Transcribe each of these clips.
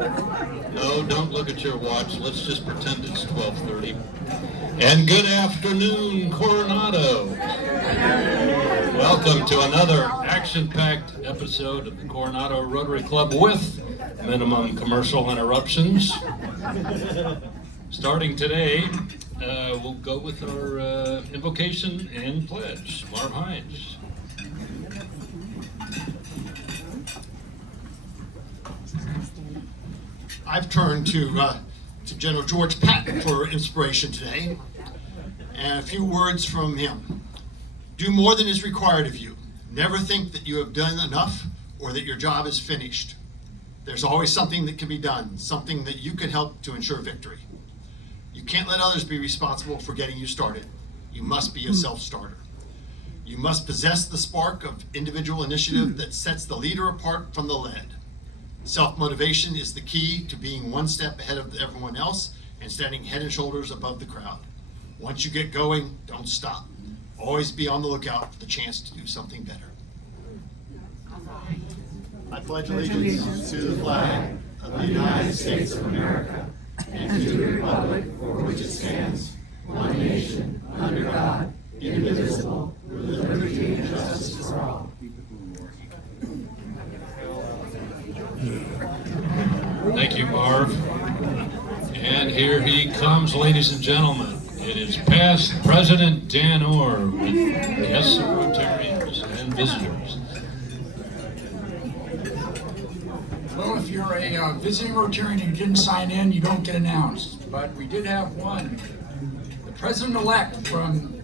No, don't look at your watch. Let's just pretend it's 12:30. And good afternoon, Coronado. Welcome to another action-packed episode of the Coronado Rotary Club with minimum commercial interruptions. Starting today, we'll go with our invocation and pledge. Marv Hines. I've turned to General George Patton for inspiration today, and a few words from him. Do more than is required of you. Never think that you have done enough or that your job is finished. There's always something that can be done, something that you can help to ensure victory. You can't let others be responsible for getting you started. You must be a self-starter. You must possess the spark of individual initiative that sets the leader apart from the led. Self-motivation is the key to being one step ahead of everyone else and standing head and shoulders above the crowd. Once you get going, don't stop. Always be on the lookout for the chance to do something better. I pledge allegiance to the flag of the United States of America and to the republic for which it stands, one nation, under God, indivisible, with liberty and justice for all. Thank you, Marv. And here he comes, ladies and gentlemen. It is past President Dan Orr with guests of Rotarians and visitors. Well, if you're a visiting Rotarian and you didn't sign in, you don't get announced. But we did have one. The president-elect from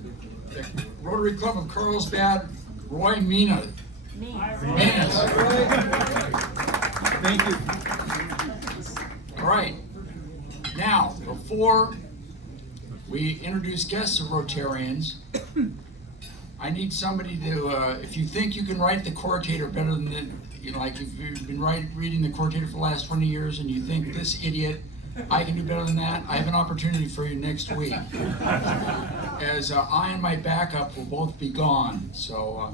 the Rotary Club of Carlsbad, Roy Mina. Thank you. All right. Now, before we introduce guests of Rotarians, I need somebody to, if you think you can write the Coronado better than the, like if you've been reading the Coronado for the last 20 years and you think this idiot, I can do better than that, I have an opportunity for you next week. As I and my backup will both be gone, so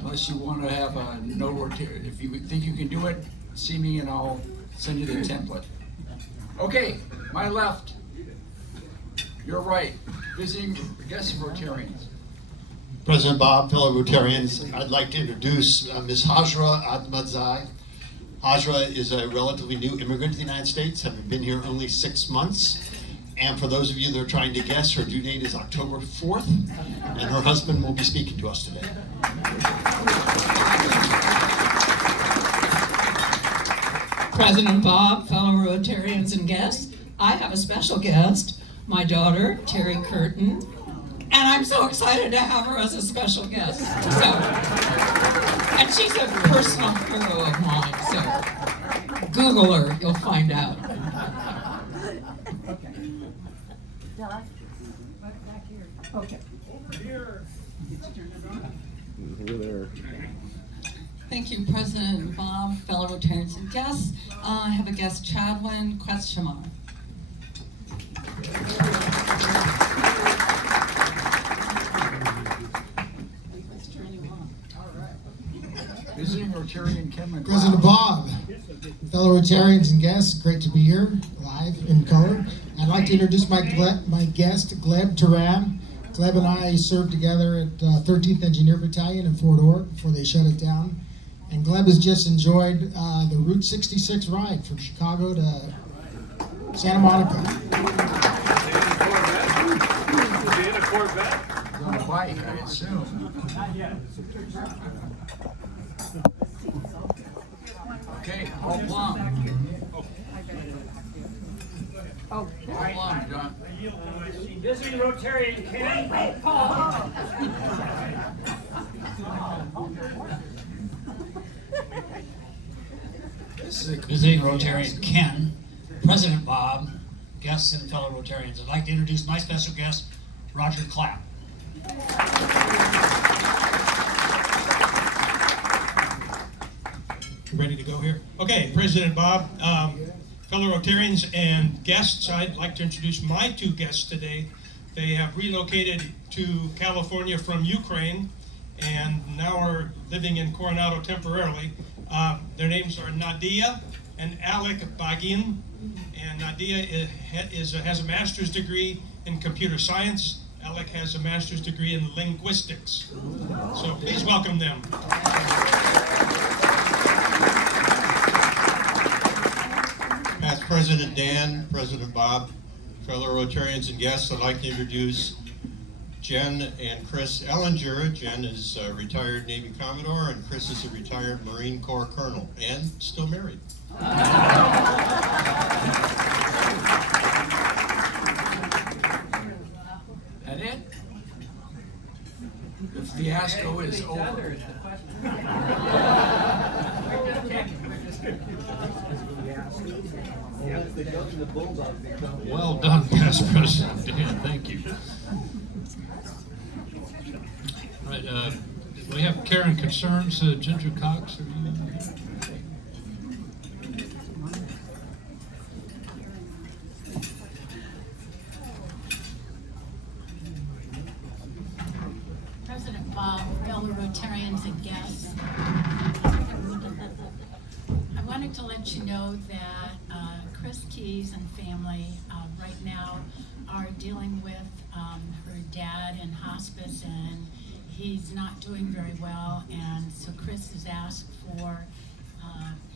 unless you want to have a no Rotarian, if you think you can do it, see me and I'll send you the template. Okay, my left, your right, visiting guests of Rotarians. President Bob, fellow Rotarians, I'd like to introduce Ms. Hajra Ahmadzai. Hajra is a relatively new immigrant to the United States, having been here only 6 months. And for those of you that are trying to guess, her due date is October 4th, and her husband will be speaking to us today. President Bob, fellow Rotarians and guests, I have a special guest, my daughter, Terry Curtin, and I'm so excited to have her as a special guest. And she's a personal hero of mine, so Google her, you'll find out. Okay. Over there. Thank you, President Bob, fellow Rotarians and guests. I have a guest, Chadwin Questamar. Visiting Rotarian Ken McLeod. President Bob, fellow Rotarians and guests, great to be here, live in color. I'd like to introduce my guest, Gleb Taram. Gleb and I served together at 13th Engineer Battalion in Fort Ord before they shut it down. And Gleb has just enjoyed the Route 66 ride from Chicago to Santa Monica. In a Corvette? On a bike, I assume. Okay, Paul Blum. Paul Blum, John. Visiting Rotarian Ken. Visiting Rotarian Ken, President Bob, guests and fellow Rotarians. I'd like to introduce my special guest, Roger Clapp. You ready to go here? Okay, President Bob, fellow Rotarians and guests, I'd like to introduce my two guests today. They have relocated to California from Ukraine and now are living in Coronado temporarily. Their names are Nadia and Alec Bagin. And Nadia has a master's degree in computer science. Alec has a master's degree in linguistics. So please welcome them. Past President Dan, President Bob, fellow Rotarians and guests, I'd like to introduce Jen and Chris Ellinger. Jen is a retired Navy Commodore, and Chris is a retired Marine Corps Colonel, and still married. That it? The fiasco is over. Well done, past President Dan, thank you. All right, we have care and concerns. Ginger Cox, are you here? President Bob, fellow Rotarians and guests, I wanted to let you know that Chris Keys and family right now are dealing with her dad in hospice, and he's not doing very well, and so Chris has asked for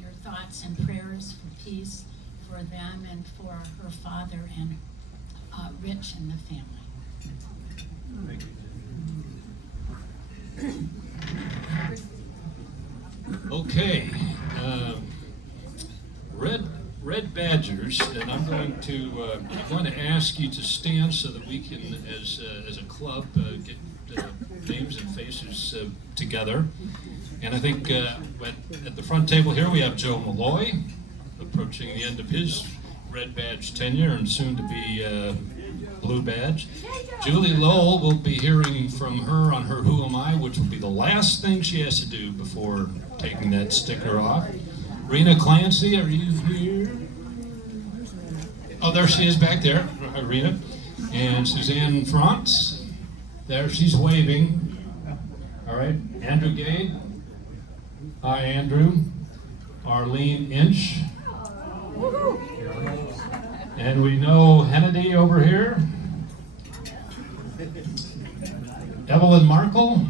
your thoughts and prayers for peace for them and for her father and Rich and the family. Okay, red badgers, and I'm going to ask you to stand so that we can, as a club, get names and faces together. And I think at the front table here we have Joe Malloy, approaching the end of his red badge tenure and soon to be blue badge. Julie Lowell, will be hearing from her on her Who Am I, which will be the last thing she has to do before taking that sticker off. Rena Clancy, are you here? Oh, there she is back there, Rena. And Suzanne Frantz, there she's waving. All right, Andrew Gade. Hi, Andrew. Arlene Inch. And we know Hennedy over here. Evelyn Markle.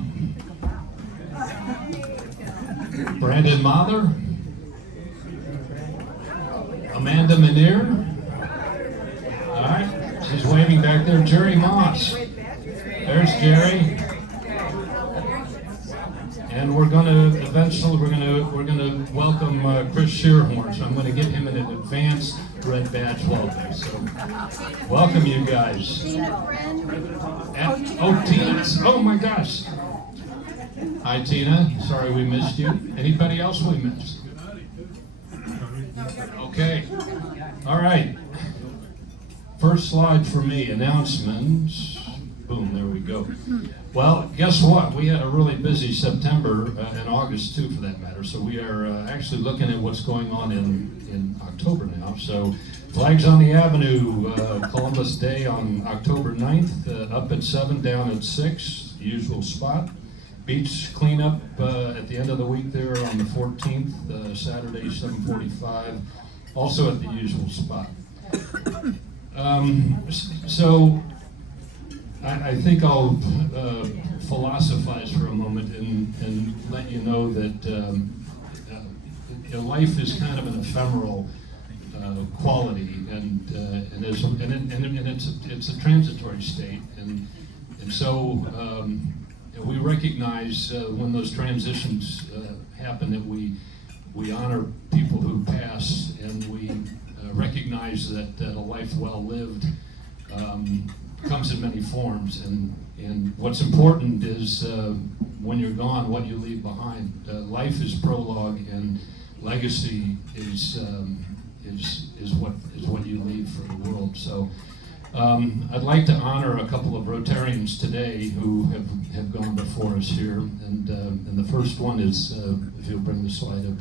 Brandon Mather. Amanda Manier. All right, she's waving back there. Jerry Moss. There's Jerry. And we're going to eventually welcome Chris Schierhorn. So I'm going to give him an advanced red badge welcome. So welcome you guys. Oh, Tina. Oh my gosh. Hi Tina. Sorry we missed you. Anybody else we missed? Okay. All right. First slide for me. Announcements. Boom. There we go. Well, guess what? We had a really busy September and August too, for that matter. So we are actually looking at what's going on in October now. So Flags on the Avenue, Columbus Day on October 9th, up at 7, down at 6, usual spot. Beach cleanup at the end of the week there on the 14th, Saturday, 7:45, also at the usual spot. So I think I'll philosophize for a moment and let you know that life is kind of an ephemeral quality, and it's a transitory state, and so we recognize when those transitions happen that we honor people who pass, and we recognize that a life well lived comes in many forms, and what's important is when you're gone, what you leave behind. Life is prologue, and legacy is what you leave for the world. So I'd like to honor a couple of Rotarians today who have gone before us here, and the first one is, if you'll bring the slide up,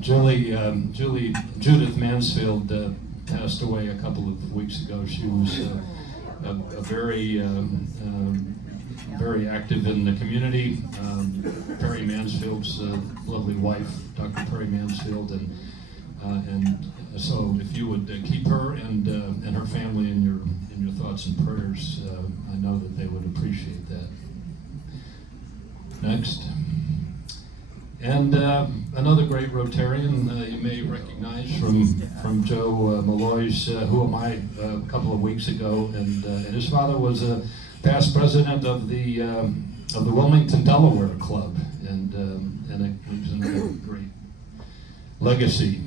Judith Mansfield passed away a couple of weeks ago. She was a very very active in the community. Perry Mansfield's lovely wife, Dr. Perry Mansfield, and so if you would keep her and her family in your thoughts and prayers, I know that they would appreciate that. Next. And another great Rotarian you may recognize from Joe Malloy's Who Am I a couple of weeks ago, and his father was a past president of the Wilmington, Delaware Club, and it leaves him a great legacy.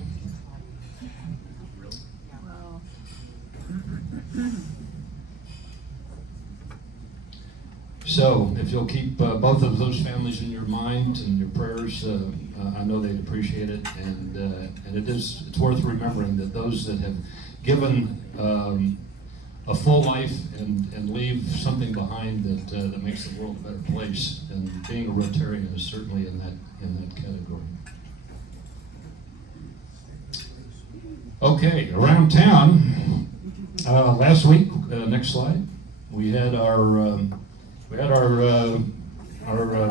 So, if you'll keep both of those families in your mind and your prayers, I know they'd appreciate it, and it's worth remembering that those that have given a full life and leave something behind that makes the world a better place, and being a Rotarian is certainly in that category. Okay, around town, last week, next slide, we had our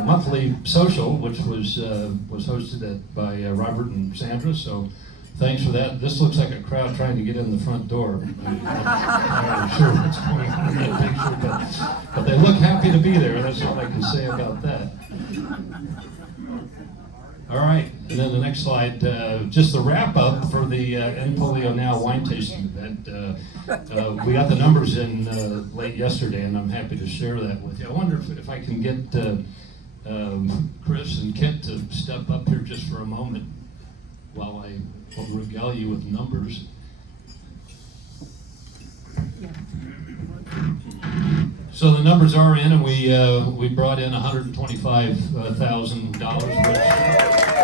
monthly social, which was hosted by Robert and Sandra. So thanks for that. This looks like a crowd trying to get in the front door. I'm not sure what's going on in that picture, but they look happy to be there. That's all I can say about that. All right, and then the next slide, just the wrap up for the End Polio Now wine tasting event. We got the numbers in late yesterday, and I'm happy to share that with you. I wonder if I can get Chris and Kent to step up here just for a moment while I regale you with numbers. So the numbers are in, and we brought in $125,000, which,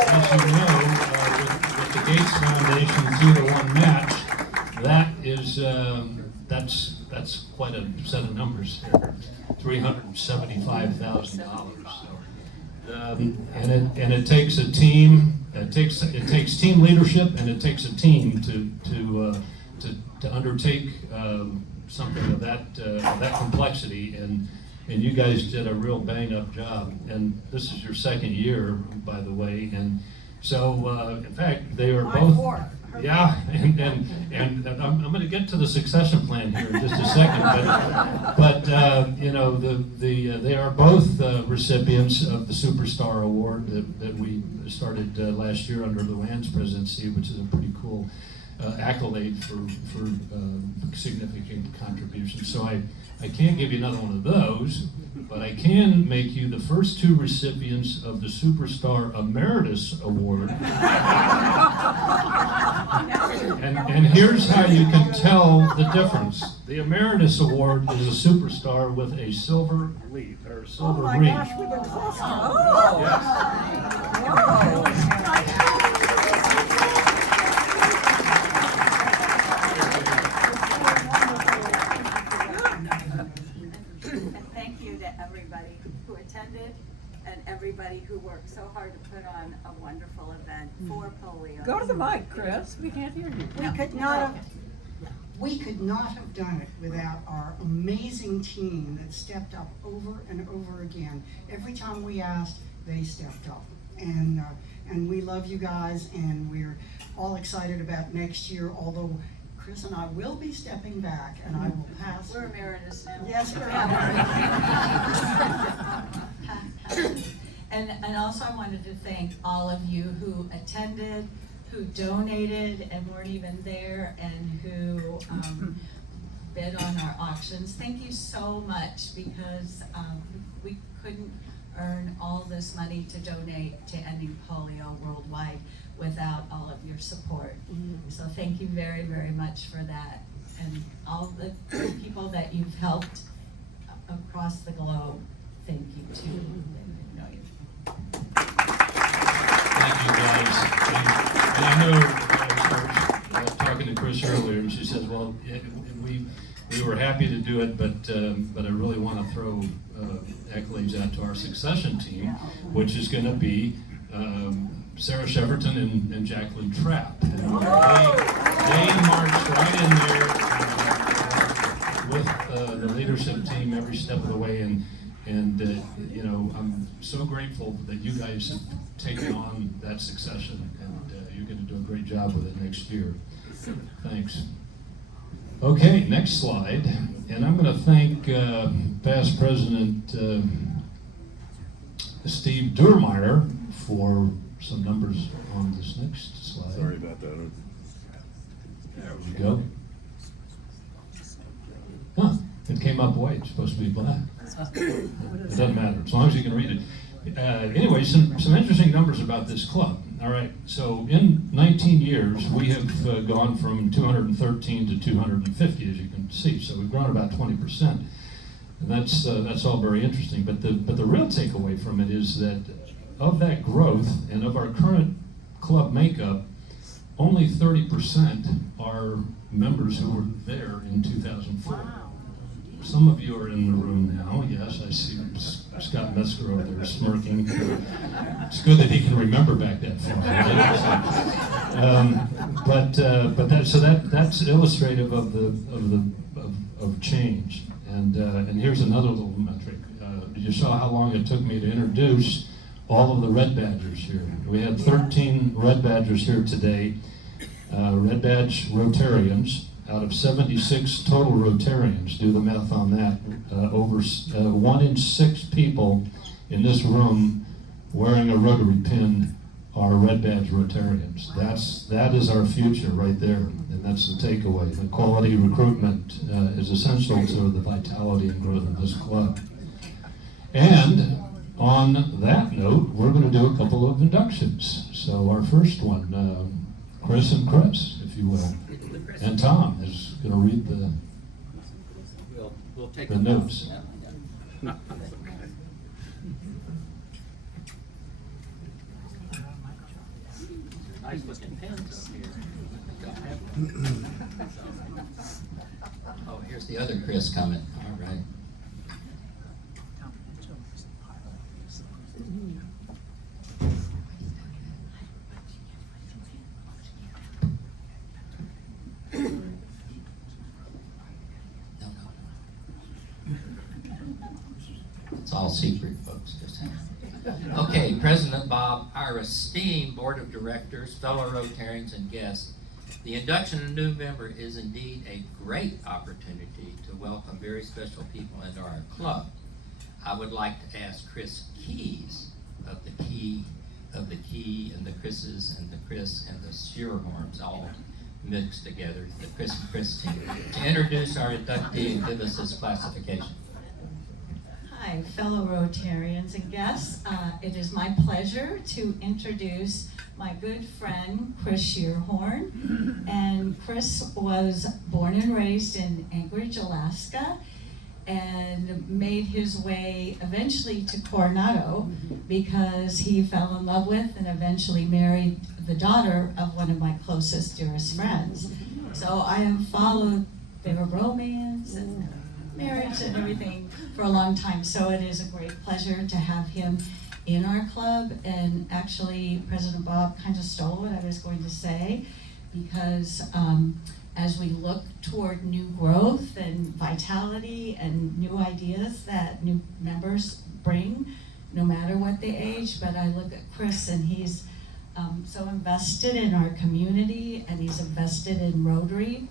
as you know, with the Gates Foundation 3-to-1 match, that is that's quite a set of numbers there, $375,000. So, and it takes a team. It takes team leadership, and it takes a team to undertake something of that complexity, and you guys did a real bang-up job. And this is your second year, by the way, and so in fact they are both. Yeah, and I'm going to get to the succession plan here in just a second, but you know, they are both recipients of the Superstar Award that we started last year under Luann's presidency, which is a pretty cool accolade for significant contributions. So I can't give you another one of those, but I can make you the first two recipients of the Superstar Emeritus Award. And here's how you can tell the difference. The Emeritus Award is a superstar with a silver leaf, or silver ring. Oh my gosh, with a cluster. Oh! Yes. Thank you to everybody who attended and everybody who worked so hard to put on a wonderful event for polio. Go to the mic, Chris. We can't hear you. We could not have done it without our amazing team that stepped up over and over again. Every time we asked, they stepped up. And we love you guys, and we're all excited about next year, although Chris and I will be stepping back, and I will pass. We're emeritus now. Yes, we're emeritus. And also I wanted to thank all of you who attended, who donated and weren't even there, and who bid on our auctions. Thank you so much, because we couldn't earn all this money to donate to ending polio worldwide without all of your support. So thank you very, very much for that. And all the people that you've helped across the globe, thank you too. Thank you, guys. And I know, I was talking to Chris earlier, and she says, well, we were happy to do it, but I really want to throw accolades out to our succession team, which is going to be Sarah Shefferton and Jacqueline Trapp. And they marched right in there with the leadership team every step of the way, and And, you know, I'm so grateful that you guys have taken on that succession, and you're going to do a great job with it next year. Thanks. Okay, next slide. And I'm going to thank past President Steve Durmeyer for some numbers on this next slide. Sorry about that. There we go. Huh, it came up white, it's supposed to be black. It doesn't matter, as long as you can read it. Anyway, some interesting numbers about this club. All right, so in 19 years, we have gone from 213 to 250, as you can see. So we've grown about 20%. And that's all very interesting. But the real takeaway from it is that of that growth and of our current club makeup, only 30% are members who were there in 2004. Some of you are in the room now. Yes, I see Scott Metzger over there smirking. It's good that he can remember back that far. Right? That's illustrative of change. And here's another little metric. You saw how long it took me to introduce all of the Red Badgers here. We had 13 Red Badgers here today. Red Badge Rotarians. Out of 76 total Rotarians, do the math on that, over 1 in 6 people in this room wearing a Rotary pin are Red Badge Rotarians. That is our future right there, and that's the takeaway. The quality recruitment is essential to the vitality and growth of this club. And on that note, we're going to do a couple of inductions. So our first one, Chris and Chris, if you will. And Tom is going to read we'll take the notes. Nice looking pens up here. Oh, here's the other Chris comment. All right. It's all secret, folks. Just hang on. Okay, President Bob, our esteemed Board of Directors, fellow Rotarians, and guests, the induction of a new member is indeed a great opportunity to welcome very special people into our club. I would like to ask Chris Keys of the Key and the Chris's and the Chris and the Schierhorns all mixed together, the Chris and Chris team, to introduce our inductee and give us his classification. Hi, fellow Rotarians and guests. It is my pleasure to introduce my good friend, Chris Schierhorn. And Chris was born and raised in Anchorage, Alaska, and made his way eventually to Coronado because he fell in love with and eventually married the daughter of one of my closest, dearest friends. So I have followed their romance and marriage and everything for a long time. So it is a great pleasure to have him in our club. And actually, President Bob kind of stole what I was going to say, because as we look toward new growth and vitality and new ideas that new members bring, no matter what the age, but I look at Chris and he's so invested in our community, and he's invested in Rotary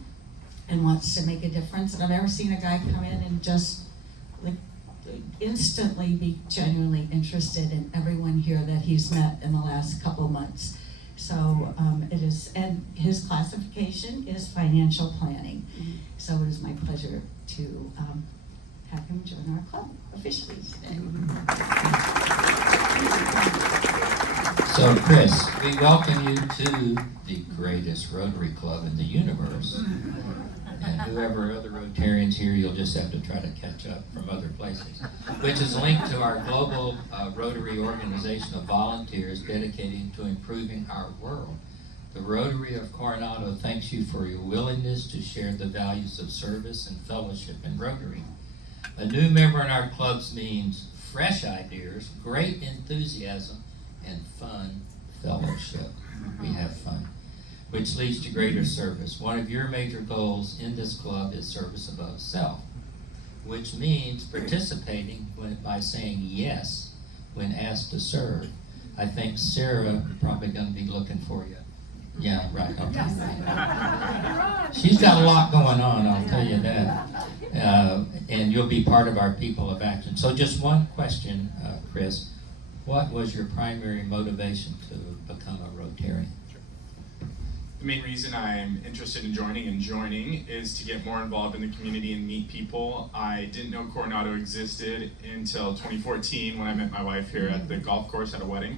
and wants to make a difference. And I've never seen a guy come in and just like instantly be genuinely interested in everyone here that he's met in the last couple months. So it is, and his classification is financial planning. So it is my pleasure to have him join our club officially today. So Chris, we welcome you to the greatest Rotary Club in the universe. And whoever other Rotarians here, you'll just have to try to catch up from other places, which is linked to our global Rotary organization of volunteers dedicated to improving our world. The Rotary of Coronado thanks you for your willingness to share the values of service and fellowship in Rotary. A new member in our clubs means fresh ideas, great enthusiasm, and fun fellowship. We have fun, which leads to greater service. One of your major goals in this club is service above self. which means participating by saying yes when asked to serve. I think Sarah probably going to be looking for you. Yeah, right. Okay. She's got a lot going on, I'll tell you that. And you'll be part of our People of Action. So just one question, Chris. What was your primary motivation to become a Rotarian? The main reason I'm interested in joining is to get more involved in the community and meet people. I didn't know Coronado existed until 2014 when I met my wife here at the golf course at a wedding.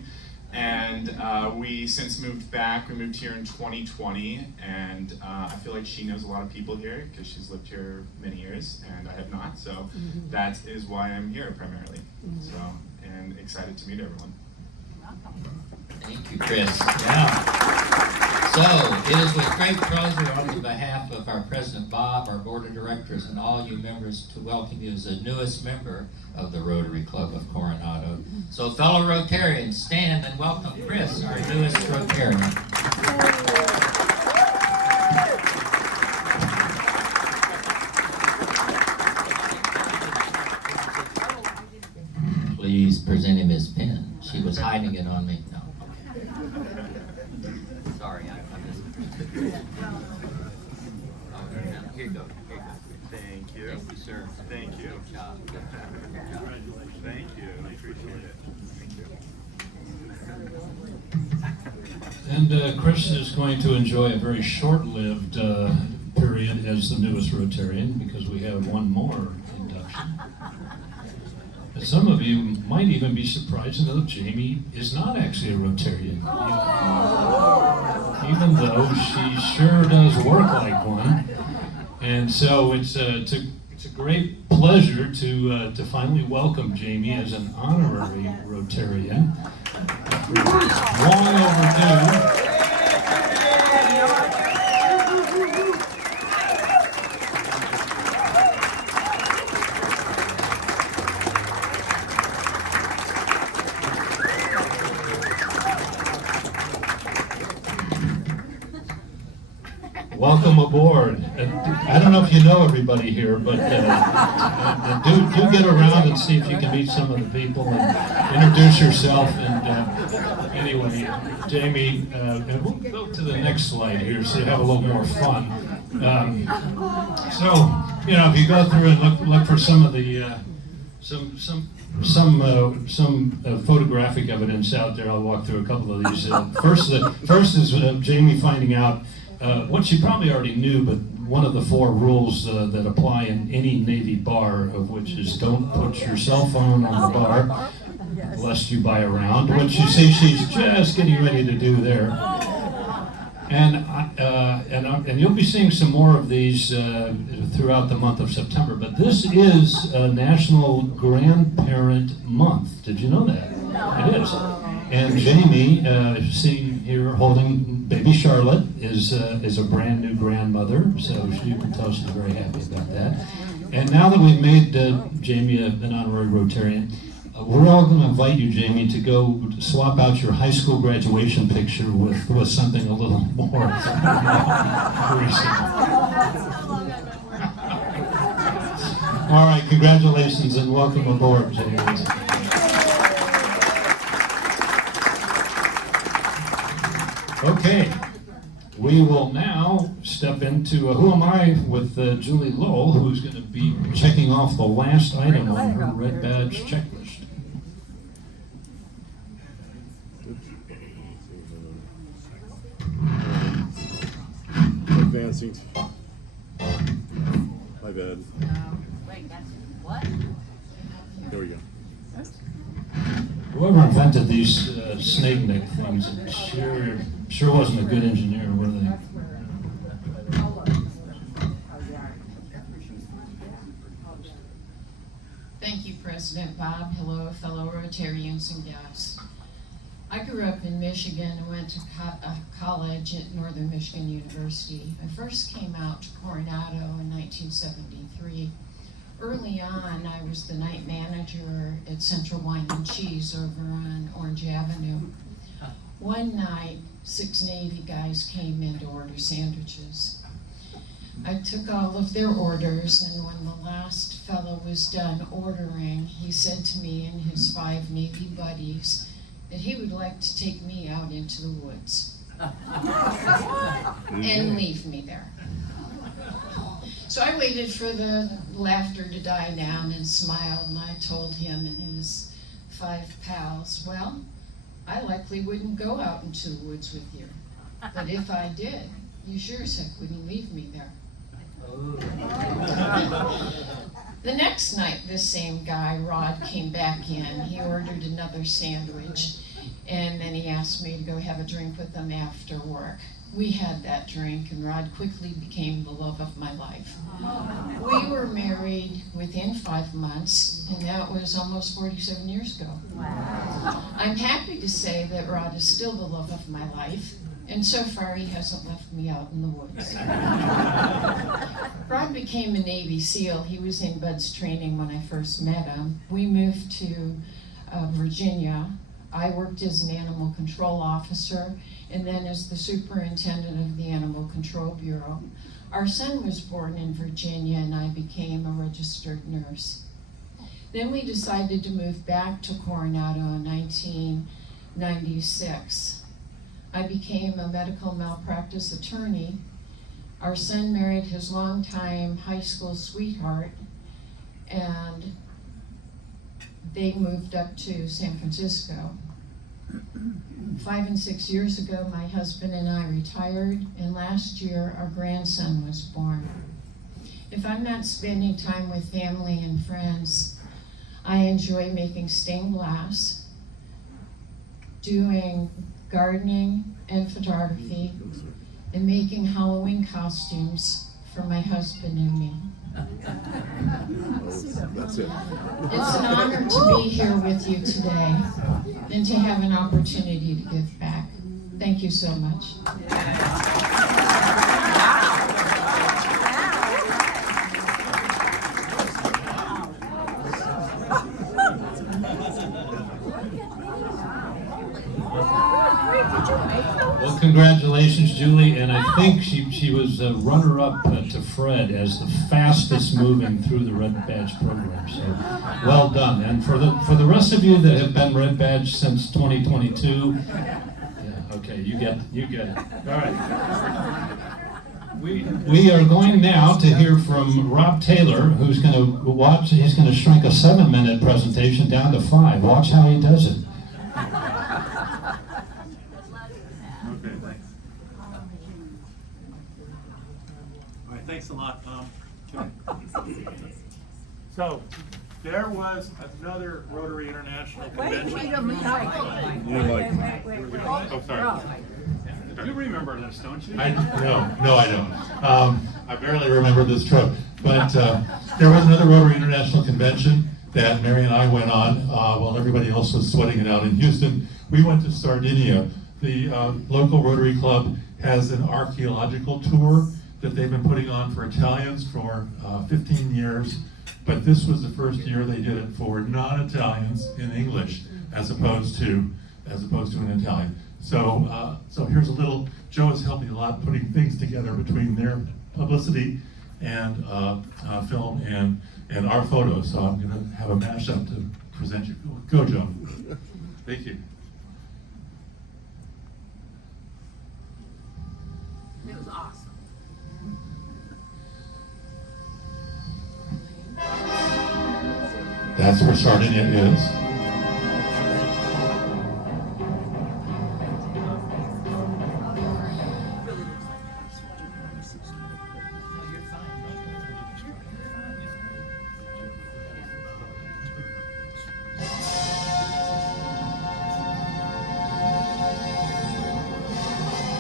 And we since moved back. We moved here in 2020, and I feel like she knows a lot of people here because she's lived here many years and I have not. So that is why I'm here primarily. So, and excited to meet everyone. Thank you, Chris. Yeah. So, it is with great pleasure on behalf of our President Bob, our Board of Directors, and all you members to welcome you as the newest member of the Rotary Club of Coronado. So, fellow Rotarians, stand and welcome Chris, our newest Rotarian. Please present him his pen. She was hiding it on me. No. Sorry, I missed it. Here you go. Here you go. Thank you. Thank you, sir. Thank you. Good job. Good job. Thank you. I appreciate it. Thank you. And Chris is going to enjoy a very short-lived period as the newest Rotarian because we have one more induction. And some of you might even be surprised to know Jaimie is not actually a Rotarian, even though she sure does work like one. And so it's a great pleasure to finally welcome Jaimie as an honorary Rotarian. Long overdue. Welcome aboard. I don't know if you know everybody here, but do get around and see if you can meet some of the people and introduce yourself. And anyway, Jaimie, and we'll go to the next slide here so you have a little more fun. So, you know, if you go through and look for some of the some photographic evidence out there, I'll walk through a couple of these. First is Jaimie finding out what she probably already knew, but one of the 4 rules that apply in any Navy bar, of which is don't put your cell phone on the bar, lest you buy a round, which you see she's just getting ready to do there. And you'll be seeing some more of these throughout the month of September, but this is National Grandparent Month. Did you know that? It is. And Jaimie, seen here holding baby Charlotte, is a brand new grandmother, so she can tell she's very happy about that. And now that we've made Jaimie an honorary Rotarian, we're all going to invite you, Jaimie, to go swap out your high school graduation picture with something a little more recent. All right, congratulations and welcome aboard, Jaimie. Okay, we will now step into Who Am I with Julie Lowell, who's going to be checking off the last item on her red badge checklist. Advancing. My bad. Wait, that's what? There we go. Whoever invented these snake neck things sure wasn't a good engineer, were they? Thank you, President Bob. Hello, fellow Rotarians and guests. I grew up in Michigan and went to college at Northern Michigan University. I first came out to Coronado in 1973. Early on, I was the night manager at Central Wine and Cheese over on Orange Avenue. One night, 6 Navy guys came in to order sandwiches. I took all of their orders, and when the last fellow was done ordering, he said to me and his 5 Navy buddies that he would like to take me out into the woods and leave me there. So I waited for the laughter to die down and smiled, and I told him and his 5 pals, well, I likely wouldn't go out into the woods with you, but if I did, you sure as heck wouldn't leave me there. The next night, this same guy, Rod, came back in. He ordered another sandwich, and then he asked me to go have a drink with him after work. We had that drink, and Rod quickly became the love of my life. We were married within 5 months, and that was almost 47 years ago. I'm happy to say that Rod is still the love of my life, and so far he hasn't left me out in the woods. Rod became a Navy SEAL. He was in Bud's training when I first met him. We moved to Virginia. I worked as an animal control officer and then as the superintendent of the Animal Control Bureau. Our son was born in Virginia and I became a registered nurse. Then we decided to move back to Coronado in 1996. I became a medical malpractice attorney. Our son married his longtime high school sweetheart, and they moved up to San Francisco. 5 and 6 years ago, my husband and I retired, and last year our grandson was born. If I'm not spending time with family and friends, I enjoy making stained glass, doing gardening and photography, and making Halloween costumes for my husband and me. That's it. It's an honor to be here with you today and to have an opportunity to give back. Thank you so much. Well, congratulations, Julie, and I think she was runner-up to Fred as the fastest moving through the Red Badge program. So, well done. And for the rest of you that have been Red Badge since 2022, yeah, okay, you get it. All right. We are going now to hear from Rob Taylor, who's going to watch. He's going to shrink a 7-minute presentation down to 5. Watch how he does it. Thanks a lot. So, there was another Rotary International Convention. Wait a minute. Wait. Oh, sorry. You remember this, don't you? No, I don't. I barely remember this trip. But there was another Rotary International Convention that Mary and I went on while everybody else was sweating it out in Houston. We went to Sardinia. The local Rotary Club has an archaeological tour that they've been putting on for Italians for 15 years, but this was the first year they did it for non-Italians in English, as opposed to an Italian. So here's a little. Joe has helped me a lot putting things together between their publicity and film and our photos. So I'm going to have a mashup to present you. Go, Joe. Thank you. It was awesome. That's where Sardinia is.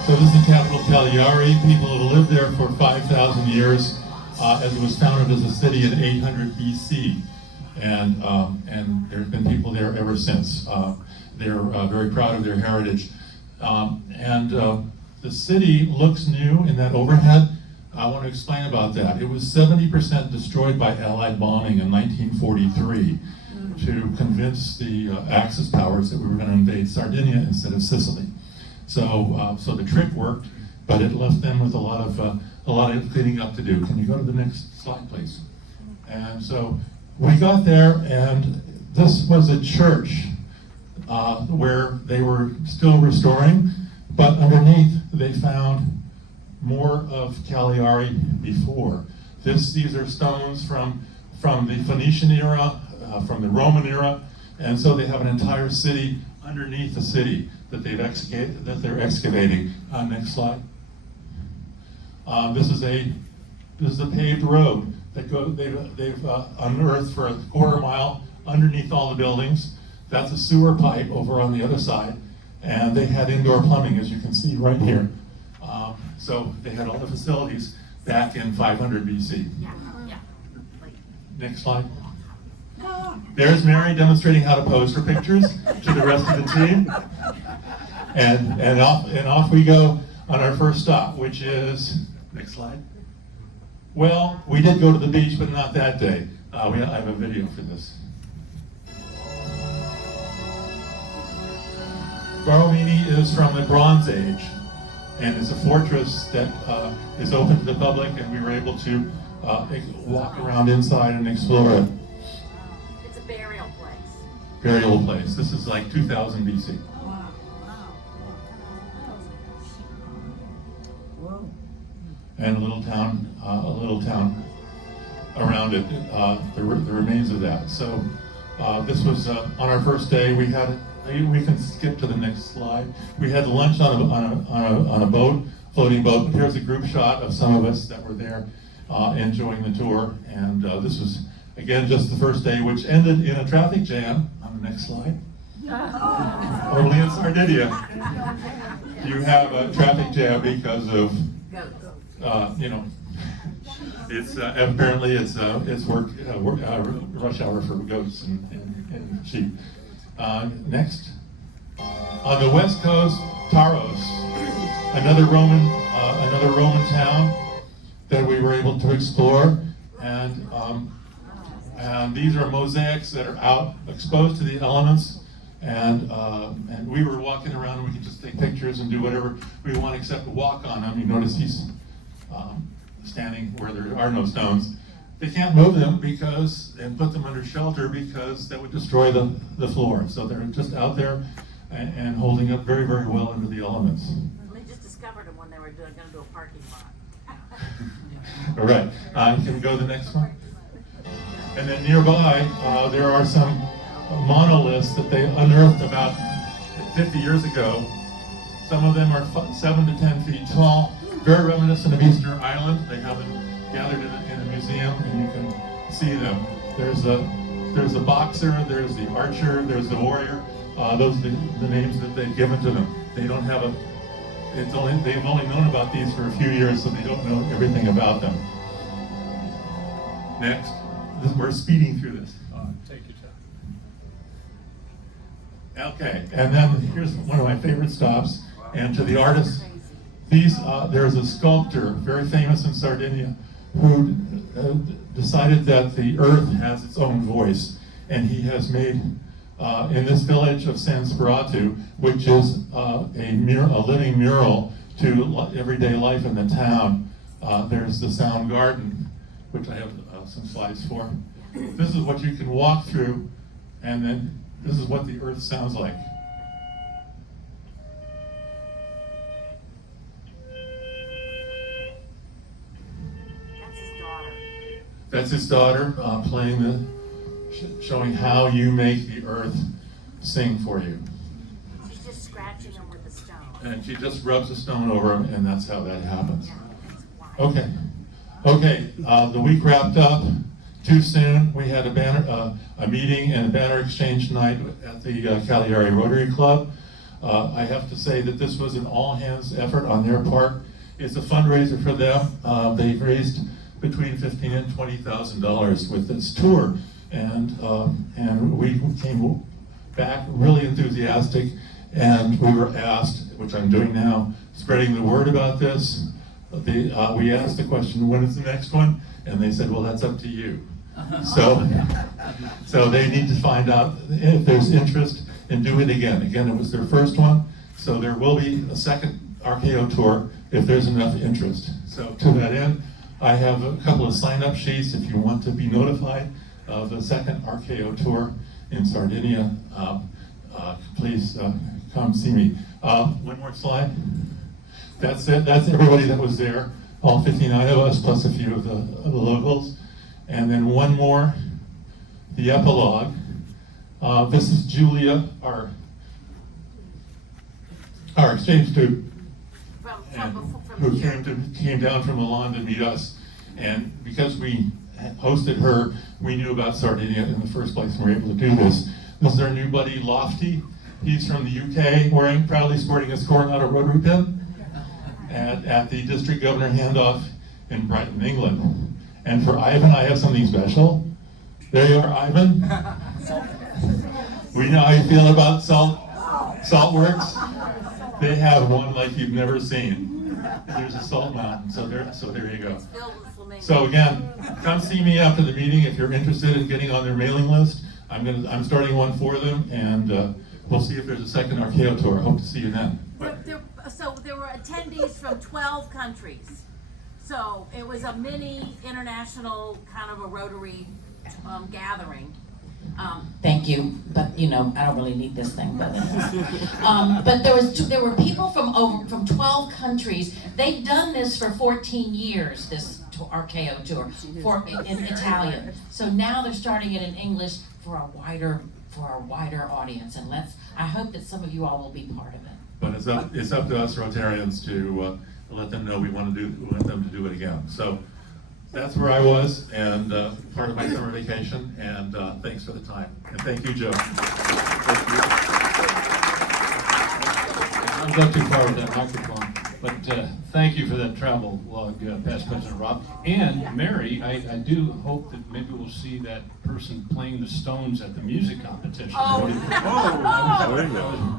So this is the capital, Cagliari. People have lived there for 5,000 years, as it was founded as a city in 800 BC. And there have been people there ever since. They're very proud of their heritage. The city looks new in that overhead. I want to explain about that. It was 70% destroyed by Allied bombing in 1943 to convince the Axis powers that we were going to invade Sardinia instead of Sicily. So the trick worked, but it left them with a lot of a lot of cleaning up to do. Can you go to the next slide, please? And so we got there, and this was a church where they were still restoring, but underneath they found more of Cagliari before. These are stones from the Phoenician era, from the Roman era, and so they have an entire city underneath the city that they're excavating. Next slide. This is a paved road that they've unearthed for a quarter mile underneath all the buildings. That's a sewer pipe over on the other side, and they had indoor plumbing, as you can see right here. So they had all the facilities back in 500 BC. Next slide. There's Mary demonstrating how to pose for pictures to the rest of the team. And off we go on our first stop, which is, next slide. Well, we did go to the beach, but not that day. I have a video for this. Baromini is from the Bronze Age, and it's a fortress that is open to the public, and we were able to walk around inside and explore it. It's a burial place. Burial place. This is like 2000 BC. And a little town around it, the remains of that. So this was on our first day. We can skip to the next slide. We had lunch on a boat, floating boat. Here's a group shot of some of us that were there enjoying the tour. And this was, again, just the first day, which ended in a traffic jam. On the next slide. Only in Sardinia, you have a traffic jam because of, it's apparently it's rush hour for goats and sheep. Next, on the west coast, Taros, another Roman town that we were able to explore, and these are mosaics that are out exposed to the elements, and we were walking around and we could just take pictures and do whatever we want except walk on them. You notice he's standing where there are no stones. They can't move them and put them under shelter because that would destroy the floor. So they're just out there and holding up very, very well under the elements. They just discovered them when they were going to do a parking lot. All right, can we go to the next one? And then nearby, there are some monoliths that they unearthed about 50 years ago. Some of them are 7 to 10 feet tall, very reminiscent of Easter Island. They have them gathered in a museum, and you can see them. There's a boxer, there's the archer, there's the warrior. Those are the names that they've given to them. They don't have they've only known about these for a few years, so they don't know everything about them. Next, we're speeding through this. Take your time. Okay, and then here's one of my favorite stops. And to the artists, there's a sculptor, very famous in Sardinia, who decided that the earth has its own voice. And he has made, in this village of San Speratu, which is a living mural to everyday life in the town, there's the sound garden, which I have some slides for. This is what you can walk through, and then this is what the earth sounds like. That's his daughter playing showing how you make the earth sing for you. She's just scratching them with a stone. And she just rubs a stone over him, and that's how that happens. Okay. The week wrapped up too soon. We had a meeting and a banner exchange night at the Cagliari Rotary Club. I have to say that this was an all-hands effort on their part. It's a fundraiser for them. They've raised between $15,000 and $20,000 with this tour, and we came back really enthusiastic, and we were asked, which I'm doing now, spreading the word about this. We asked the question, when is the next one? And they said, well, that's up to you. So they need to find out if there's interest and do it again. Again, it was their first one, so there will be a second Archeotour if there's enough interest. So to that end, I have a couple of sign-up sheets if you want to be notified of the second Archeotour in Sardinia. Please come see me. One more slide. That's it. That's everybody that was there. All 59 of us, plus a few of the locals. And then one more, the epilogue. This is Julia, our exchange student, who came down from Milan to meet us. And because we hosted her, we knew about Sardinia in the first place, and we were able to do this. This is our new buddy, Lofty. He's from the UK, proudly sporting his Coronado Rotary pin at the district governor handoff in Brighton, England. And for Ivan, I have something special. There you are, Ivan. We know how you feel about Saltworks. They have one like you've never seen. There's a salt mountain, so there you go. So again, come see me after the meeting if you're interested in getting on their mailing list. I'm starting one for them, and we'll see if there's a second Archeotour. I hope to see you then. So there were attendees from 12 countries. So it was a mini international kind of a Rotary gathering. Thank you, but I don't really need this thing. But there were people from 12 countries. They've done this for 14 years. This Archeotour in Italian. So now they're starting it in English for a wider audience. And I hope that some of you all will be part of it. But it's up to us Rotarians to let them know we want them to do it again. So that's where I was, and part of my summer vacation, and thanks for the time. And thank you, Joe. I'll go too far with that microphone, but thank you for that travel log, past President Rob. And Mary, I do hope that maybe we'll see that person playing the Stones at the music competition. I was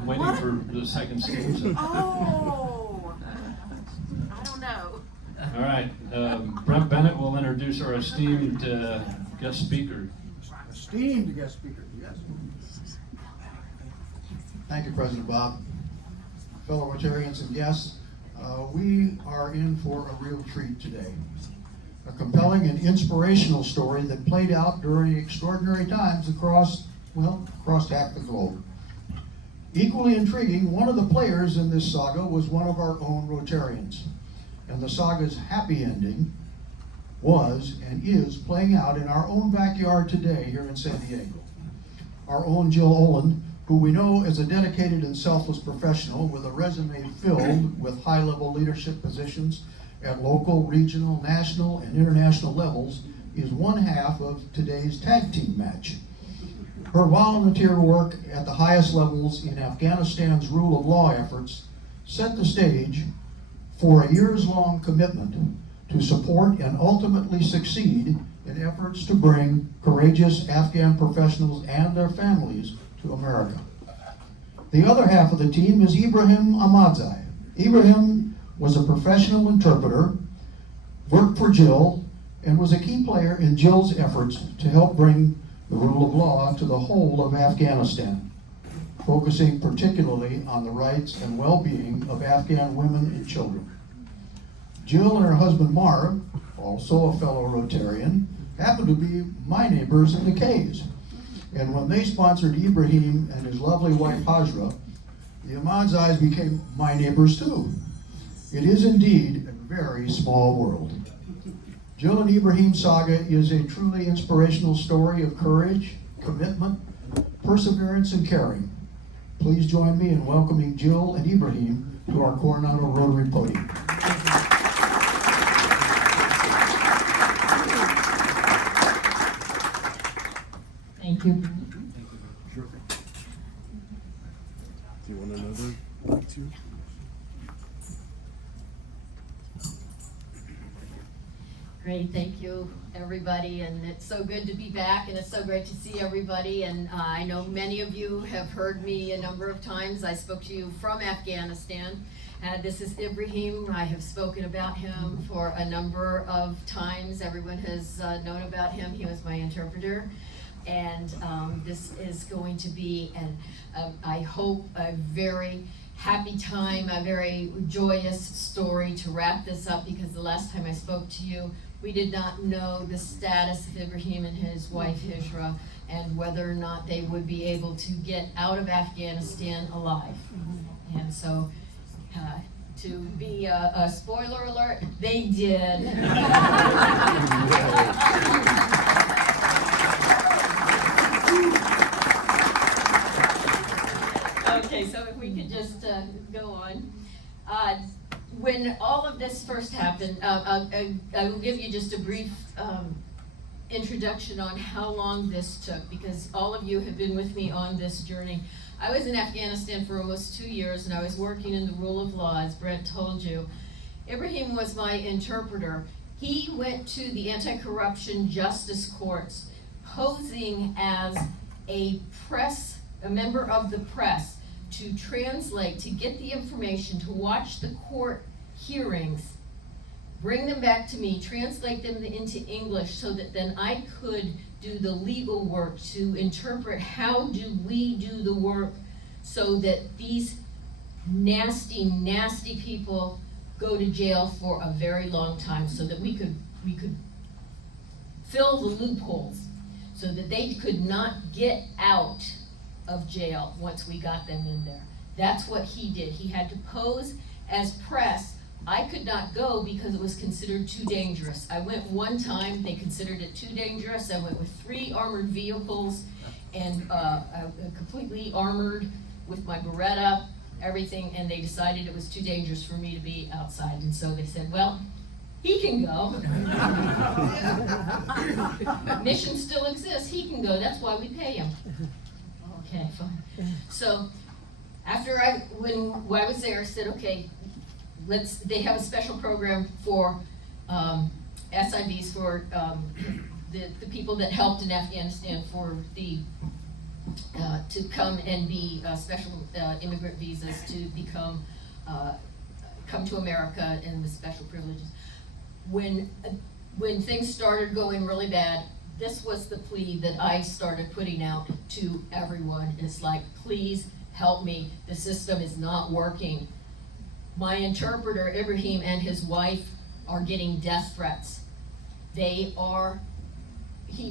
waiting for the second stage. Oh, I don't know. All right, Brent Bennett will introduce our esteemed guest speaker. Esteemed guest speaker, yes. Thank you, President Bob. Fellow Rotarians and guests, we are in for a real treat today. A compelling and inspirational story that played out during extraordinary times across half the globe. Equally intriguing, one of the players in this saga was one of our own Rotarians. And the saga's happy ending was and is playing out in our own backyard today here in San Diego. Our own Jill Olen, who we know as a dedicated and selfless professional with a resume filled with high-level leadership positions at local, regional, national, and international levels, is one half of today's tag team match. Her volunteer work at the highest levels in Afghanistan's rule of law efforts set the stage for a years-long commitment to support and ultimately succeed in efforts to bring courageous Afghan professionals and their families to America. The other half of the team is Ibrahim Ahmadzai. Ibrahim was a professional interpreter, worked for Jill, and was a key player in Jill's efforts to help bring the rule of law to the whole of Afghanistan, focusing particularly on the rights and well-being of Afghan women and children. Jill and her husband Marv, also a fellow Rotarian, happened to be my neighbors in the Caves. And when they sponsored Ibrahim and his lovely wife Hajra, the Ahmadzais became my neighbors too. It is indeed a very small world. Jill and Ibrahim's saga is a truly inspirational story of courage, commitment, perseverance, and caring. Please join me in welcoming Jill and Ibrahim to our Coronado Rotary podium. Thank you. Sure. Do you want another one too? Great, thank you, everybody, and it's so good to be back, and it's so great to see everybody, and I know many of you have heard me a number of times. I spoke to you from Afghanistan. This is Ibrahim. I have spoken about him for a number of times. Everyone has known about him. He was my interpreter. And this is going to be, I hope, a very happy time, a very joyous story to wrap this up, because the last time I spoke to you, we did not know the status of Ibrahim and his wife Hijra, and whether or not they would be able to get out of Afghanistan alive. And so, to be a spoiler alert, they did. Okay, so if we could just go on. When all of this first happened, I will give you just a brief introduction on how long this took, because all of you have been with me on this journey. I was in Afghanistan for almost 2 years, and I was working in the rule of law, as Brent told you. Ibrahim was my interpreter. He went to the anti-corruption justice courts posing as a member of the press, to translate, to get the information, to watch the court hearings, bring them back to me, translate them into English so that then I could do the legal work to interpret how do we do the work so that these nasty, nasty people go to jail for a very long time, so that we could fill the loopholes so that they could not get out of jail once we got them in there. That's what he did. He had to pose as press. I could not go because it was considered too dangerous. I went one time, they considered it too dangerous. I went with 3 armored vehicles and completely armored with my Beretta, everything, and they decided it was too dangerous for me to be outside. And so they said, well, he can go. Mission still exists, he can go, that's why we pay him. Okay, fine. So after when I was there, I said, okay, they have a special program for SIVs, for the people that helped in Afghanistan, for to come and be special immigrant visas to come to America, and the special privileges. When things started going really bad, this was the plea that I started putting out to everyone. It's like, please help me. The system is not working. My interpreter, Ibrahim, and his wife are getting death threats. He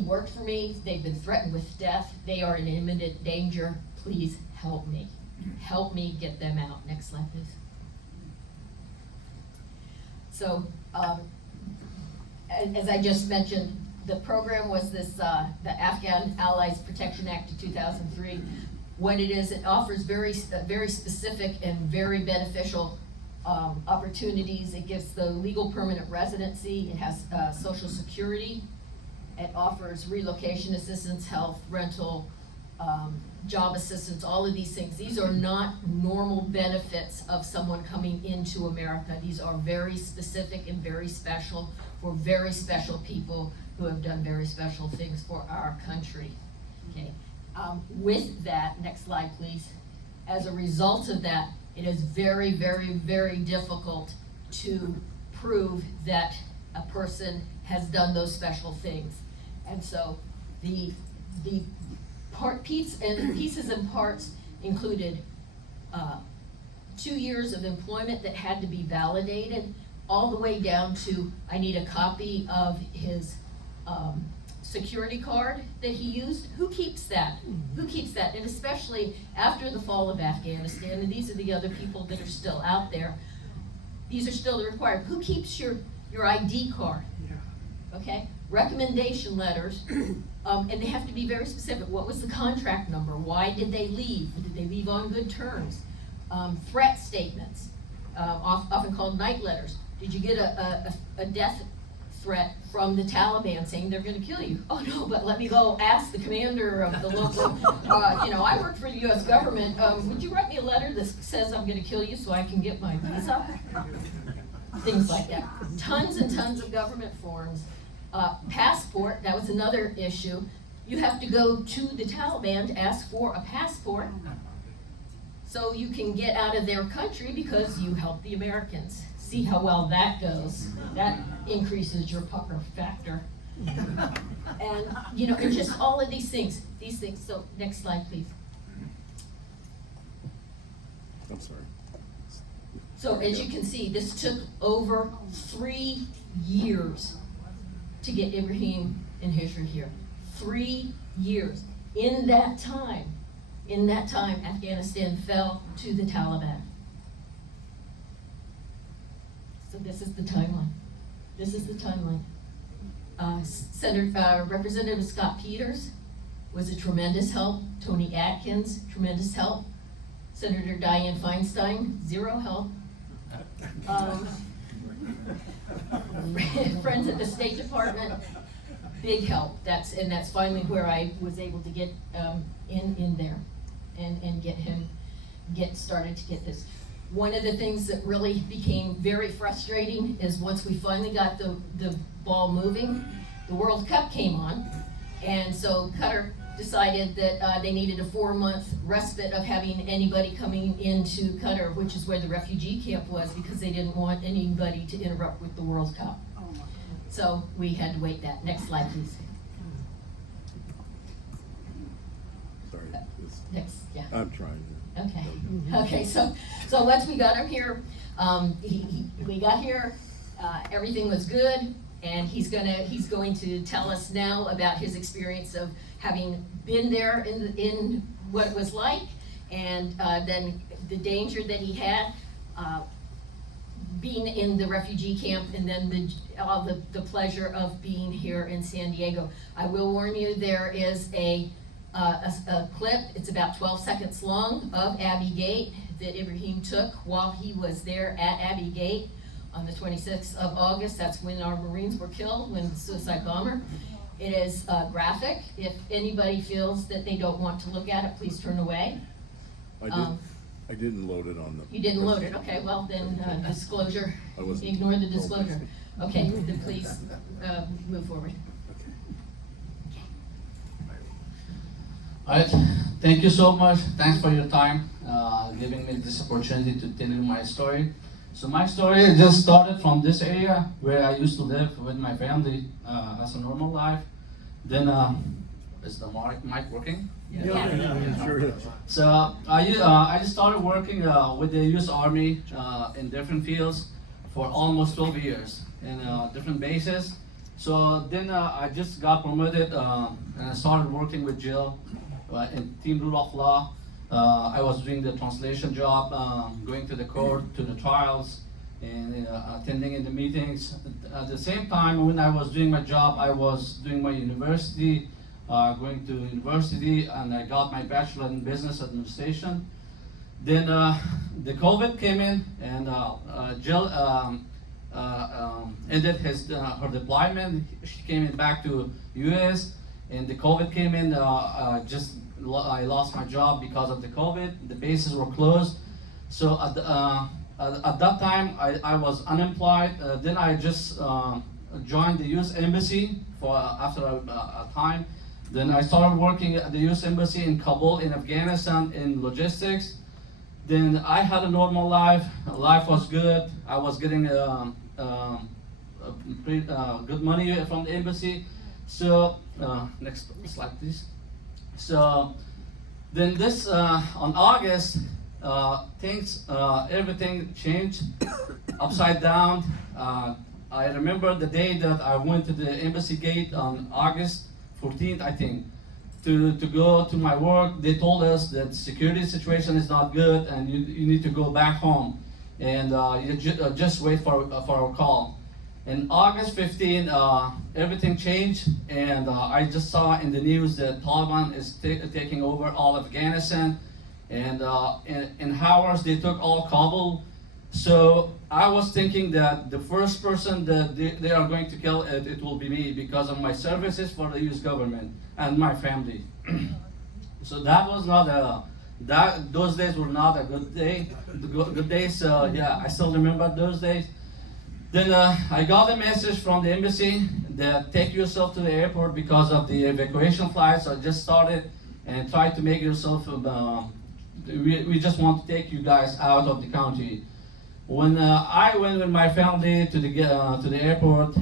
worked for me. They've been threatened with death. They are in imminent danger. Please help me. Help me get them out. Next slide, please. So, as I just mentioned, the program was this, the Afghan Allies Protection Act of 2003. What it is, it offers very specific and very beneficial opportunities. It gives the legal permanent residency. It has Social Security. It offers relocation assistance, health, rental, job assistance, all of these things. These are not normal benefits of someone coming into America. These are very specific and very special for very special people who have done very special things for our country. Okay. With that, next slide please, as a result of that, it is very, very, very difficult to prove that a person has done those special things. And so the pieces and parts included 2 years of employment that had to be validated, all the way down to, I need a copy of his security card that he used. Who keeps that? Who keeps that? And especially after the fall of Afghanistan, and these are the other people that are still out there, these are still required. Who keeps your ID card? Okay? Recommendation letters, and they have to be very specific. What was the contract number? Why did they leave? Did they leave on good terms? Threat statements, often called night letters. Did you get a death threat from the Taliban saying they're going to kill you? Oh no, but let me go ask the commander of the local, I work for the U.S. government. Would you write me a letter that says I'm going to kill you so I can get my visa? Things like that. Tons and tons of government forms. Passport, that was another issue. You have to go to the Taliban to ask for a passport so you can get out of their country because you help the Americans. See how well that goes. That increases your pucker factor. And, and just all of these things. So next slide, please. I'm sorry. So as you can see, this took over 3 years to get Ibrahim and Hishra here. 3 years. In that time, Afghanistan fell to the Taliban. So this is the timeline. This is the timeline. Representative Scott Peters was a tremendous help. Tony Atkins, tremendous help. Senator Dianne Feinstein, zero help. Friends at the State Department, big help. That's finally where I was able to get in there and get started to get this. One of the things that really became very frustrating is once we finally got the ball moving, the World Cup came on, and so Qatar decided that they needed a 4-month respite of having anybody coming into Qatar, which is where the refugee camp was, because they didn't want anybody to interrupt with the World Cup. So we had to wait that. Next slide, please. Sorry. Next, yeah. I'm trying. Okay, so once we got him here, we got here, everything was good, and he's going to tell us now about his experience of having been there in what it was like, and then the danger that he had, being in the refugee camp, and then the pleasure of being here in San Diego. I will warn you, there is a clip, it's about 12 seconds long, of Abbey Gate that Ibrahim took while he was there at Abbey Gate on the 26th of August. That's when our Marines were killed, when the suicide bomber. It is graphic. If anybody feels that they don't want to look at it, please turn away. I didn't load it on the. You didn't load it, okay, well then, disclosure, ignore the disclosure. Okay, then please move forward. All right, thank you so much. Thanks for your time, giving me this opportunity to tell you my story. So my story just started from this area where I used to live with my family as a normal life. Then, is the mic working? Yeah. Sure is. So I just started working with the U.S. Army in different fields for almost 12 years in different bases. So then I just got promoted and I started working with Jill in Team Rule of Law. I was doing the translation job, going to the court, to the trials, and attending in the meetings. At the same time, when I was doing my job, I was doing my university, going to university, and I got my bachelor in business administration. Then the COVID came in, and Jill ended her deployment. She came back to U.S. and the COVID came in. I lost my job because of the COVID. The bases were closed. So at that time, I was unemployed. Then I just joined the U.S. Embassy after a time. Then I started working at the U.S. Embassy in Kabul, in Afghanistan, in logistics. Then I had a normal life. Life was good. I was getting good money from the embassy. So next slide, please. So then this on August, everything changed upside down. I remember the day that I went to the embassy gate on August 14th, I think, to go to my work. They told us that the security situation is not good and you need to go back home and just wait for our call. And August 15, everything changed, and I just saw in the news that Taliban is taking over all Afghanistan, and in hours they took all Kabul. So I was thinking that the first person that they are going to kill, it will be me because of my services for the U.S. government and my family. So that was not those days were not a good day. So yeah, I still remember those days. Then I got a message from the embassy that take yourself to the airport because of the evacuation flights. So I just started and tried to make yourself, we just want to take you guys out of the country. When I went with my family to the airport,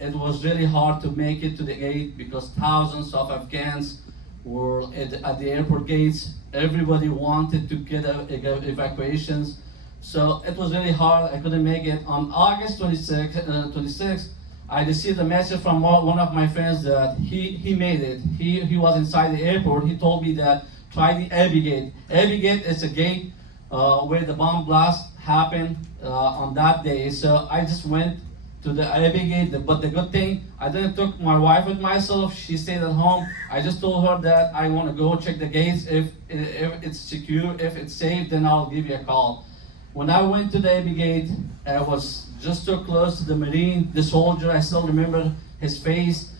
it was really hard to make it to the gate because thousands of Afghans were at the airport gates. Everybody wanted to get evacuations. So it was really hard. I couldn't make it. On August 26th, I received a message from one of my friends that he made it. He was inside the airport. He told me that try the Abbey Gate. Abbey Gate is a gate where the bomb blast happened on that day. So I just went to the Abbey Gate, but the good thing, I didn't took my wife with myself. She stayed at home. I just told her that I want to go check the gates. If it's secure, if it's safe, then I'll give you a call. When I went to the Abbey Gate, I was just so close to the Marine, the soldier. I still remember his face,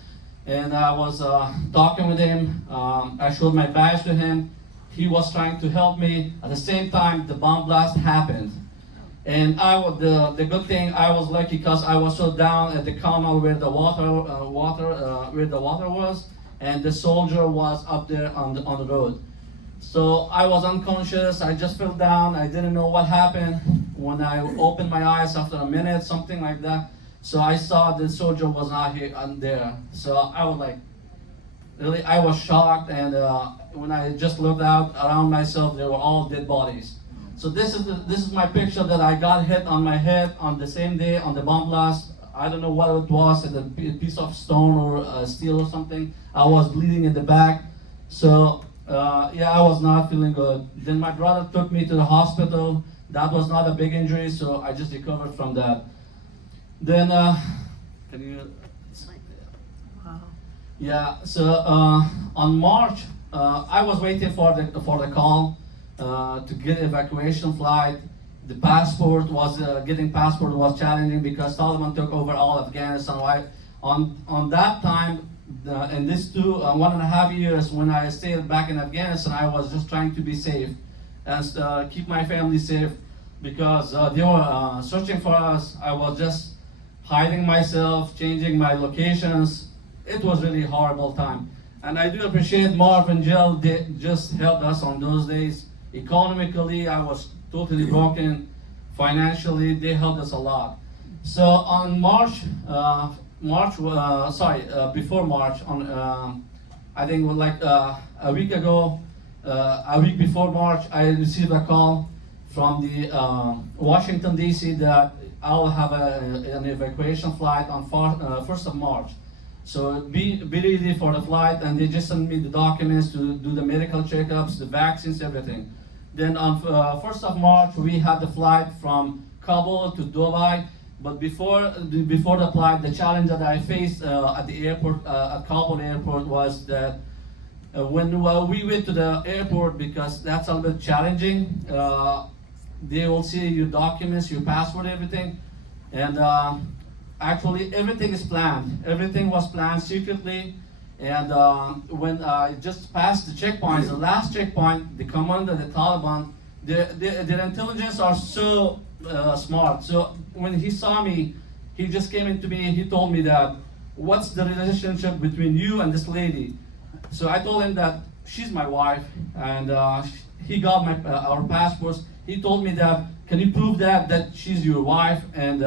and I was talking with him. I showed my badge to him. He was trying to help me. At the same time, the bomb blast happened. And the good thing, I was lucky because I was so down at the canal where the water was, and the soldier was up there on the road. So I was unconscious. I just fell down. I didn't know what happened. When I opened my eyes after a minute, something like that, so I saw the soldier was not here and there. So I was like, really, I was shocked. And when I just looked out around myself, they were all dead bodies. So this is my picture that I got hit on my head on the same day on the bomb blast. I don't know what it was, a piece of stone or steel or something. I was bleeding in the back. So yeah, I was not feeling good. Then my brother took me to the hospital. That was not a big injury, so I just recovered from that. Then, can you? Yeah. So on March, I was waiting for the call to get evacuation flight. The passport was getting passport was challenging because Taliban took over all Afghanistan. On that time, in this 1.5 years when I stayed back in Afghanistan, I was just trying to be safe and keep my family safe because they were searching for us. I was just hiding myself, changing my locations. It was really a horrible time. And I do appreciate Marv and Jill. They just helped us on those days. Economically, I was totally broken. Financially, they helped us a lot. So on before March, on I think like a week ago, a week before March, I received a call from the Washington D.C. that I'll have an evacuation flight on 1st of March. So be ready for the flight, and they just sent me the documents to do the medical checkups, the vaccines, everything. Then on 1st of March, we had the flight from Kabul to Dubai. But before the flight, the challenge that I faced at the airport, at Kabul airport, was that when we went to the airport, because that's a little bit challenging, they will see your documents, your passport, everything. And actually, everything is planned. Everything was planned secretly. And when I just passed the checkpoints, the last checkpoint, the commander, the Taliban, their intelligence are so smart. So when he saw me, he just came into me. He told me that, what's the relationship between you and this lady? So I told him that she's my wife, and he got our passports. He told me that, can you prove that she's your wife, and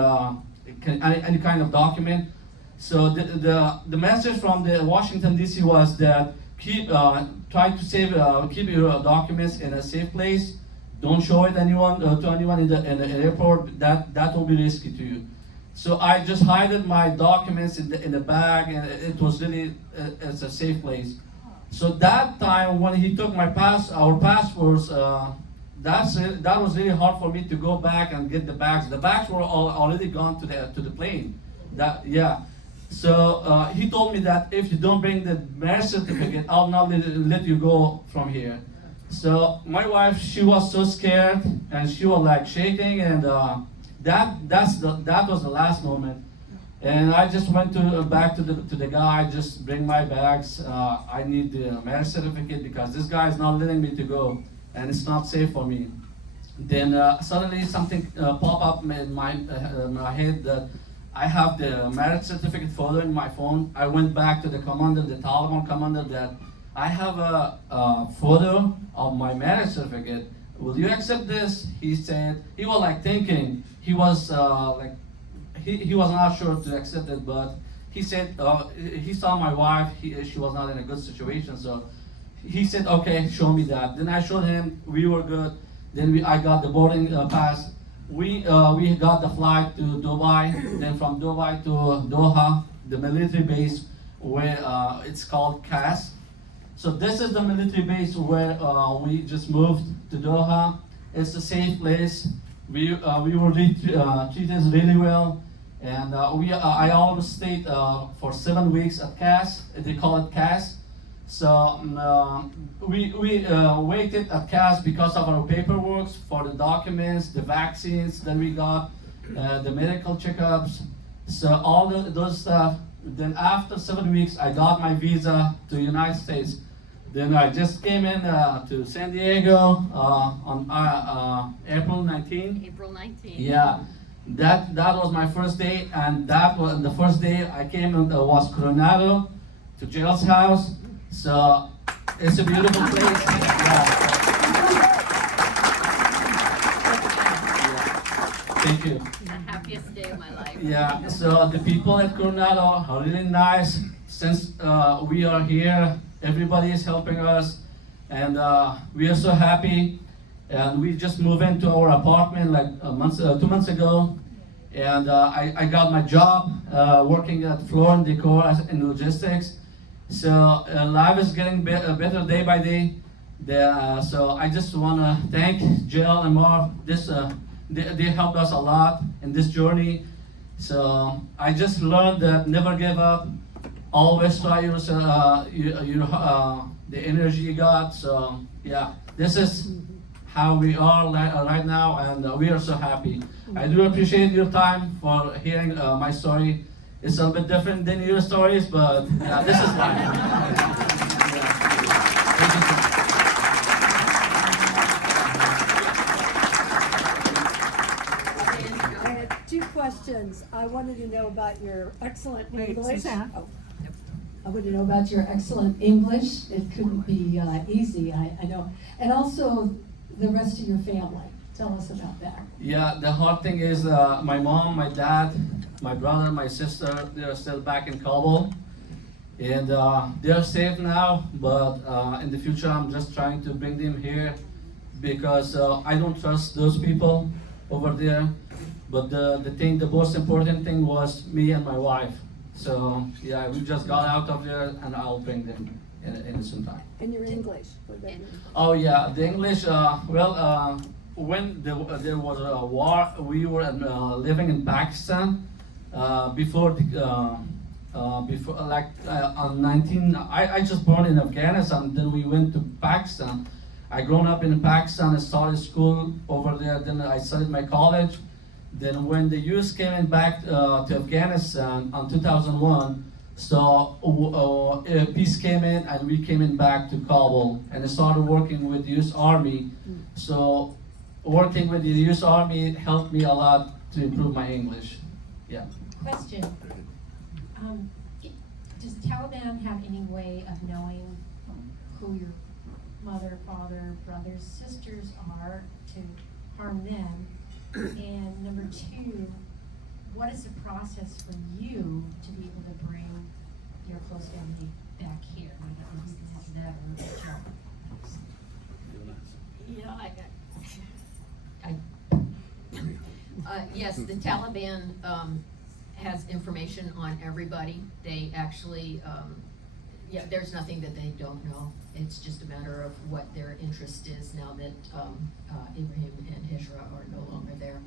any kind of document? So the message from the Washington D.C. was that try to keep your documents in a safe place. Don't show it to anyone in the airport. That will be risky to you. So I just hid my documents in the bag, and it was really it's a safe place. So that time when he took our passports, that was really hard for me to go back and get the bags. The bags were already gone to the plane. So he told me that if you don't bring the marriage certificate, I'll not let you go from here. So my wife, she was so scared, and she was like shaking, and that was the last moment. And I just went back to the guy, just bring my bags. I need the marriage certificate because this guy is not letting me to go, and it's not safe for me. Then suddenly something popped up in my head that I have the marriage certificate photo in my phone. I went back to the commander, the Taliban commander, that I have a photo of my marriage certificate. Will you accept this? He said, he was like thinking, he was he was not sure to accept it, but he said he saw my wife, she was not in a good situation, so he said, okay, show me that. Then I showed him, we were good. Then I got the boarding pass. We got the flight to Dubai. Then from Dubai to Doha, the military base where it's called CAS. So this is the military base where we just moved to Doha. It's a safe place. We were treated really well. And I always stayed for 7 weeks at CAS. They call it CAS. So we waited at CAS because of our paperwork for the documents, the vaccines that we got, the medical checkups, so all those stuff. Then after 7 weeks, I got my visa to the United States. Then I just came in to San Diego on April 19. April 19. Yeah, that was my first day, and that was the first day I came in was Coronado to Jail's house. So it's a beautiful place. Yeah. Thank you. The happiest day of my life. Yeah, so the people at Coronado are really nice. Since we are here, everybody is helping us, and we are so happy. And we just moved into our apartment like 2 months ago, and I got my job working at Floor and Decor in logistics. So life is getting better day by day. So I just want to thank Jill and Marv. They helped us a lot in this journey. So I just learned that never give up. Always try the energy you got. So yeah, this is how we are right now, and we are so happy. I do appreciate your time for hearing my story. It's a bit different than your stories, but yeah, this is life. I had 2 questions. I wanted to know about your excellent English. Oh. I wanted to know about your excellent English. It couldn't be easy, I know. And also the rest of your family. Tell us about that. Yeah, the hard thing is my mom, my dad, my brother, my sister, they're still back in Kabul. And they're safe now, but in the future I'm just trying to bring them here because I don't trust those people over there. But the most important thing was me and my wife. So yeah, we just got out of there, and I'll bring them in some time. And your English? What about your Oh yeah, the English, when there was a war, we were living in Pakistan before on 19. I just born in Afghanistan. Then we went to Pakistan. I grown up in Pakistan and started school over there. Then I studied my college. Then when the U.S. came in back to Afghanistan in 2001, so peace came in and we came in back to Kabul and I started working with the U.S. Army. So working with the U.S. Army helped me a lot to improve my English. Yeah. Question. Does Taliban have any way of knowing who your mother, father, brothers, sisters are to harm them? And number 2, what is the process for you to be able to bring your close family back here? Yes, the Taliban has information on everybody. They actually, there's nothing that they don't know. It's just a matter of what their interest is now that Ibrahim and Hijra are no longer there.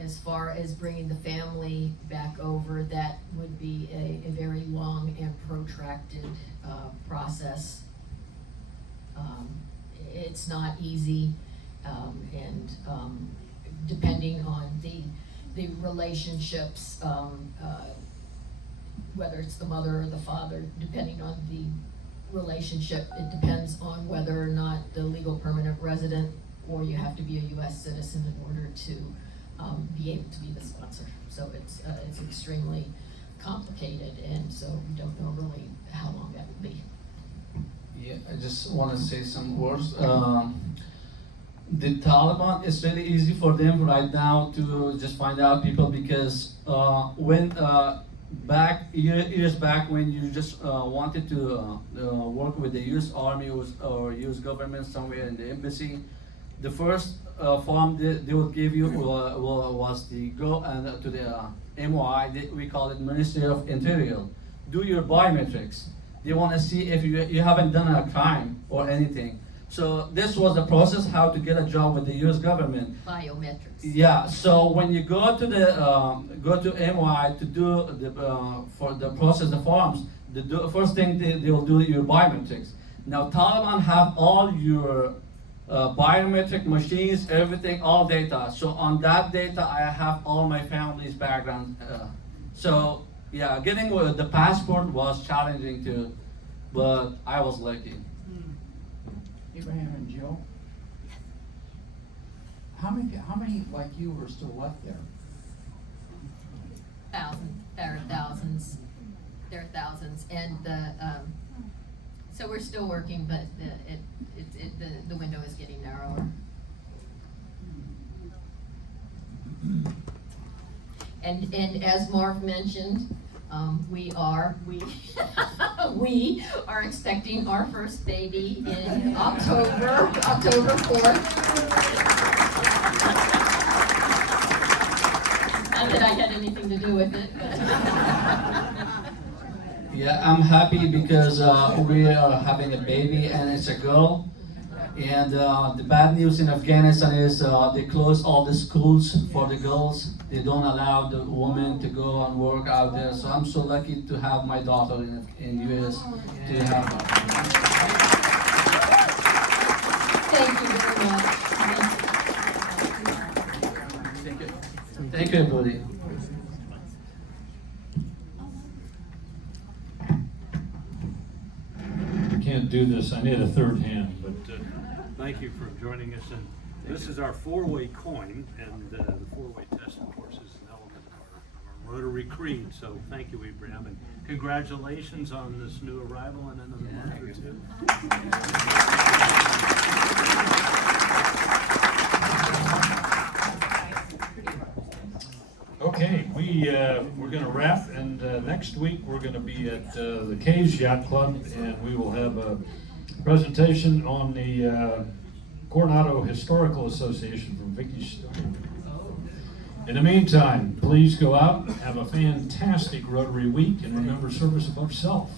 As far as bringing the family back over, that would be a very long and protracted process. It's not easy, and depending on the relationships, whether it's the mother or the father, depending on the relationship, it depends on whether or not the legal permanent resident, or you have to be a U.S. citizen in order to be able to be the sponsor. So it's extremely complicated, and so we don't know really how long that will be. Yeah, I just want to say some words. The Taliban, it's really easy for them right now to just find out people because when years back when you just wanted to work with the U.S. Army or U.S. government somewhere in the embassy, the first form they would give you was the go and to the MOI. We call it Ministry of Interior. Do your biometrics. They want to see if you haven't done a crime or anything. So this was the process how to get a job with the U.S. government. Biometrics. Yeah. So when you go to the MOI to do for the process the forms, the first thing they will do your biometrics. Now Taliban have all your biometric machines, everything, all data. So on that data, I have all my family's background. So yeah, getting the passport was challenging too, but I was lucky. Ibrahim and Jill, how many like you were still left there? There are thousands. There are thousands, and so we're still working, but the window is getting narrower. And as Marv mentioned, we are expecting our first baby in October 4th. Not that I had anything to do with it. Yeah, I'm happy because we are having a baby and it's a girl. And the bad news in Afghanistan is they closed all the schools for the girls. They don't allow the women to go and work out there. So I'm so lucky to have my daughter in US to have her. Thank you very much. Thank you. Thank you, everybody. I can't do this. I need a third hand, but. Thank you for joining us, and this is our four-way coin, and the four-way test, of course, is an element of our Rotary Creed, so thank you, Ibrahim, and congratulations on this new arrival in another month or two. Okay, we're going to wrap, and next week we're going to be at the Caves Yacht Club, and we will have a presentation on the Coronado Historical Association from Vicky Stone. In the meantime, please go out, have a fantastic Rotary week, and remember, service above self.